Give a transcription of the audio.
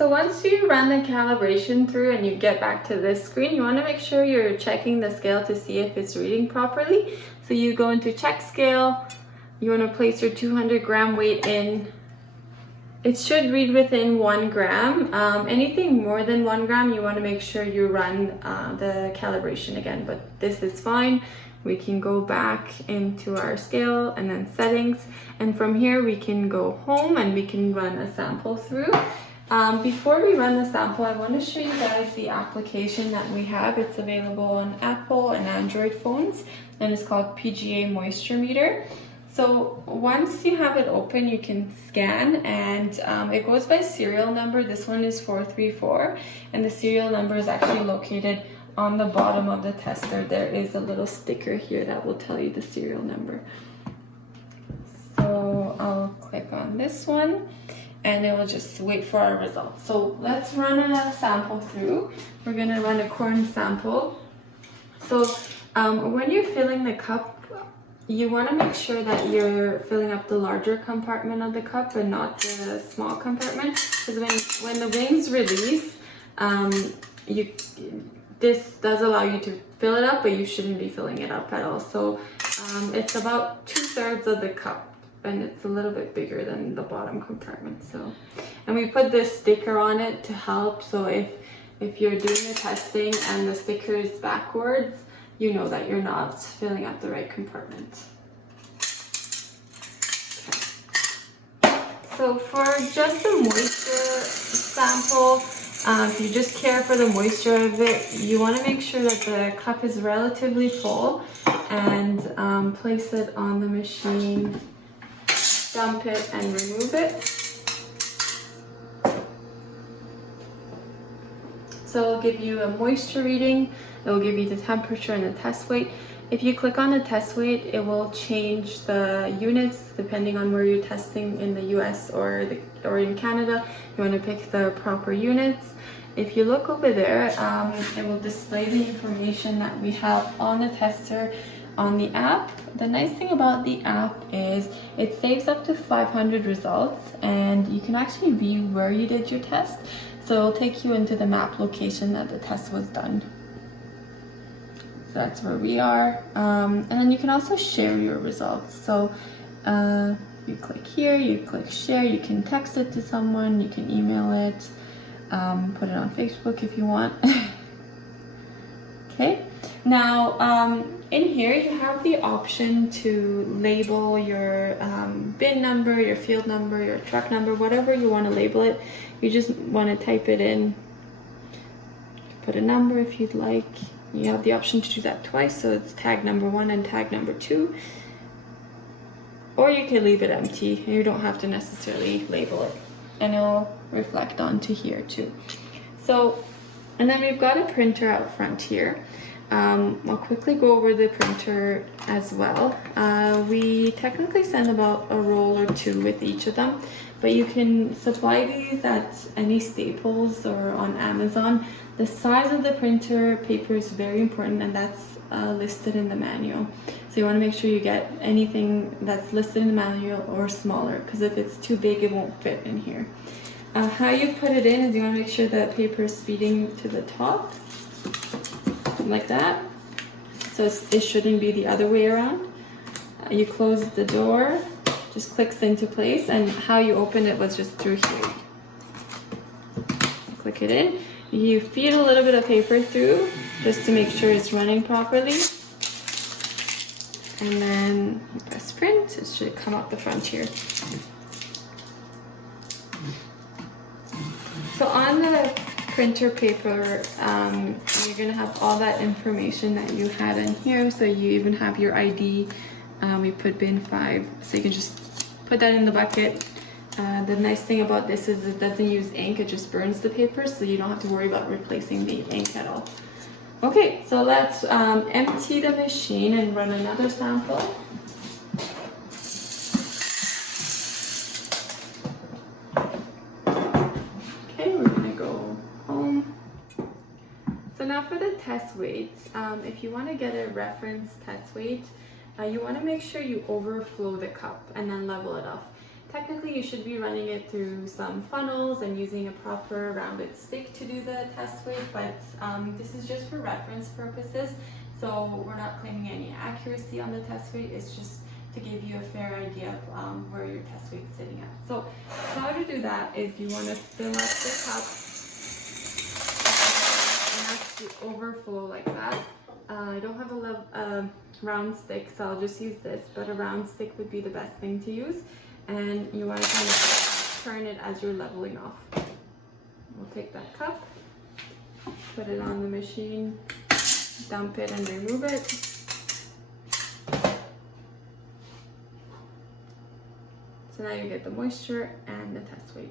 So once you run the calibration through and you get back to this screen, you want to make sure you're checking the scale to see if it's reading properly. So you go into check scale, you want to place your 200 gram weight in. It should read within 1 gram. Anything more than 1 gram, you want to make sure you run the calibration again, but this is fine. We can go back into our scale and then settings, and from here we can go home and we can run a sample through. Before we run the sample, I want to show you guys the application that we have. It's available on Apple and Android phones, and it's called PGA Moisture Meter. So once you have it open, you can scan, and it goes by serial number. This one is 434, and the serial number is actually located on the bottom of the tester. There is a little sticker here that will tell you the serial number. So I'll click on this one, and it will just wait for our results. So let's run a sample through. We're gonna run a corn sample. So when you're filling the cup, you want to make sure that you're filling up the larger compartment of the cup and not the small compartment, because when the wings release, this does allow you to fill it up, but you shouldn't be filling it up at all. So it's about 2/3 of the cup, and it's a little bit bigger than the bottom compartment. So, and we put this sticker on it to help. So if you're doing the testing and the sticker is backwards, you know that you're not filling up the right compartment. Okay. So for just the moisture sample, if you just care for the moisture of it, you want to make sure that the cup is relatively full, and place it on the machine, dump it and remove it. So it'll give you a moisture reading, it will give you the temperature and the test weight. If you click on the test weight, it will change the units depending on where you're testing in the US or in Canada. You want to pick the proper units. If you look over there, it will display the information that we have on the tester on the app. The nice thing about the app is it saves up to 500 results, and you can actually view where you did your test. So it'll take you into the map location that the test was done. So that's where we are. And then you can also share your results. So you click here, you click share, you can text it to someone, you can email it, put it on Facebook if you want. Okay, now in here you have the option to label your bin number, your field number, your truck number, whatever you want to label it. You just want to type it in, put a number if you'd like. You have the option to do that twice, so it's tag number 1 and tag number 2. Or you can leave it empty. You don't have to necessarily label it, and it'll reflect onto here too. So, and then we've got a printer out front here. I'll quickly go over the printer as well. We technically send about a roll or 2 with each of them, but you can supply these at any Staples or on Amazon. The size of the printer paper is very important, and that's listed in the manual. So you want to make sure you get anything that's listed in the manual or smaller, because if it's too big, it won't fit in here. How you put it in is you want to make sure that paper is feeding to the top, like that. So it shouldn't be the other way around. You close the door, just clicks into place, and how you open it was just through here. Click it in. You feed a little bit of paper through just to make sure it's running properly. And then you press print. It should come out the front here. So on the printer paper, you're going to have all that information that you had in here. So you even have your ID. We put bin 5, so you can just put that in the bucket. The nice thing about this is it doesn't use ink, it just burns the paper, so you don't have to worry about replacing the ink at all. Okay, so let's empty the machine and run another sample. Okay, we're gonna go home. So now for the test weight, if you want to get a reference test weight, you want to make sure you overflow the cup and then level it off. Technically, you should be running it through some funnels and using a proper rounded stick to do the test weight, but this is just for reference purposes. So we're not claiming any accuracy on the test weight. It's just to give you a fair idea of where your test weight is sitting at. So how to do that is you want to fill up the cup and actually overflow like that. I don't have a round stick, so I'll just use this, but a round stick would be the best thing to use. And you want to kind of turn it as you're leveling off. We'll take that cup, put it on the machine, dump it and remove it. So now you get the moisture and the test weight.